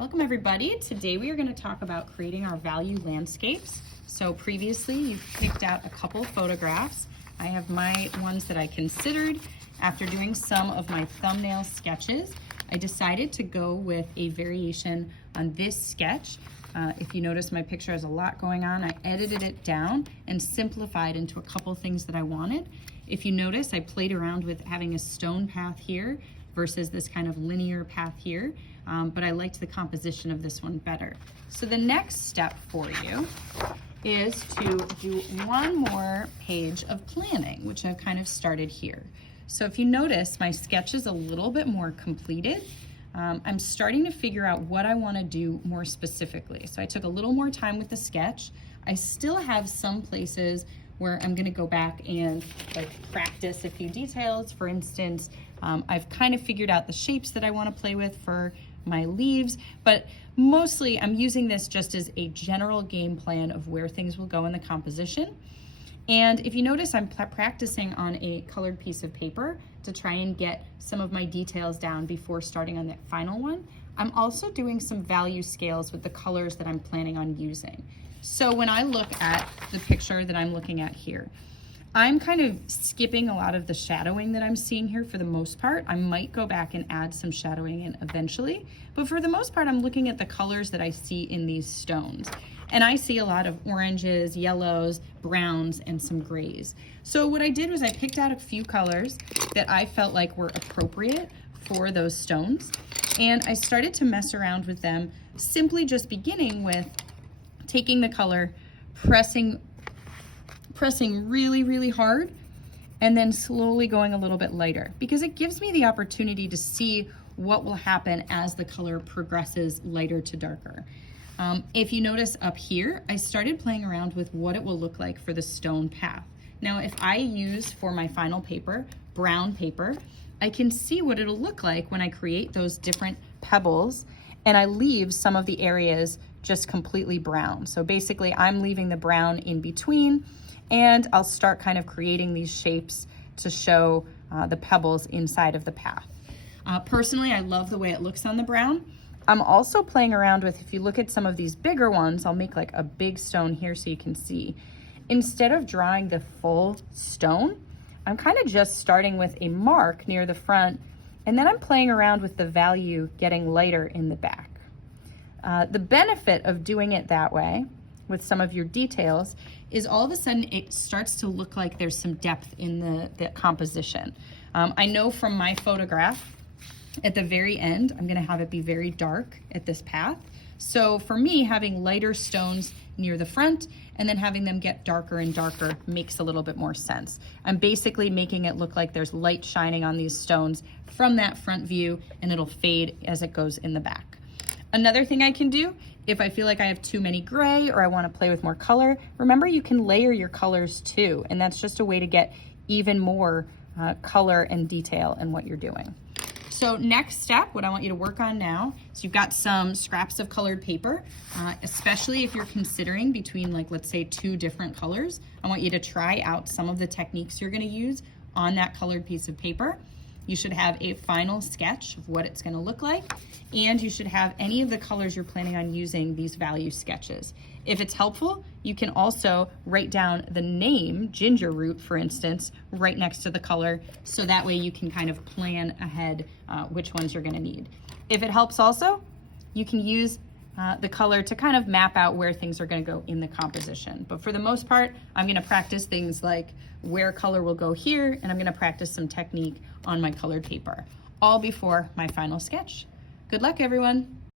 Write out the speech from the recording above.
Welcome everybody. Today we are going to talk about creating our value landscapes. So previously you've picked out a couple photographs. I have my ones that I considered. After doing some of my thumbnail sketches, I decided to go with a variation on this sketch. If you notice, my picture has a lot going on. I edited it down and simplified into a couple things that I wanted. If you notice, I played around with having a stone path here versus this kind of linear path here, but I liked the composition of this one better. So the next step for you is to do one more page of planning, which I've kind of started here. So if you notice, my sketch is a little bit more completed. I'm starting to figure out what I want to do more specifically. So I took a little more time with the sketch. I still have some places where I'm going to go back and practice a few details. For instance, I've kind of figured out the shapes that I want to play with for my leaves, but mostly I'm using this just as a general game plan of where things will go in the composition. And if you notice, I'm practicing on a colored piece of paper to try and get some of my details down before starting on that final one. I'm also doing some value scales with the colors that I'm planning on using. So when I look at the picture that I'm looking at here, I'm kind of skipping a lot of the shadowing that I'm seeing here for the most part. I might go back and add some shadowing in eventually, but for the most part, I'm looking at the colors that I see in these stones. And I see a lot of oranges, yellows, browns, and some grays. So what I did was I picked out a few colors that I felt like were appropriate for those stones. And I started to mess around with them, simply just beginning with taking the color, pressing really, really hard, and then slowly going a little bit lighter, because it gives me the opportunity to see what will happen as the color progresses lighter to darker. If you notice up here, I started playing around with what it will look like for the stone path. Now, if I use for my final paper, brown paper, I can see what it'll look like when I create those different pebbles and I leave some of the areas just completely brown. So basically I'm leaving the brown in between, and I'll start kind of creating these shapes to show the pebbles inside of the path. Personally, I love the way it looks on the brown. I'm also playing around with, if you look at some of these bigger ones, I'll make like a big stone here so you can see. Instead of drawing the full stone, I'm kind of just starting with a mark near the front, and then I'm playing around with the value getting lighter in the back. The benefit of doing it that way with some of your details is all of a sudden it starts to look like there's some depth in the composition. I know from my photograph, at the very end, I'm gonna have it be very dark at this path. So for me, having lighter stones near the front and then having them get darker and darker makes a little bit more sense. I'm basically making it look like there's light shining on these stones from that front view, and it'll fade as it goes in the back. Another thing I can do, if I feel like I have too many gray or I want to play with more color, remember you can layer your colors too, and that's just a way to get even more color and detail in what you're doing. So next step, what I want you to work on now is you've got some scraps of colored paper, especially if you're considering between, like, let's say 2 different colors. I want you to try out some of the techniques you're going to use on that colored piece of paper. You should have a final sketch of what it's going to look like, and you should have any of the colors you're planning on using these value sketches. If it's helpful, you can also write down the name, ginger root, for instance, right next to the color, so that way you can kind of plan ahead which ones you're going to need. If it helps also, you can use the color to kind of map out where things are going to go in the composition. But for the most part, I'm going to practice things like where color will go here, and I'm going to practice some technique on my colored paper, all before my final sketch. Good luck, everyone.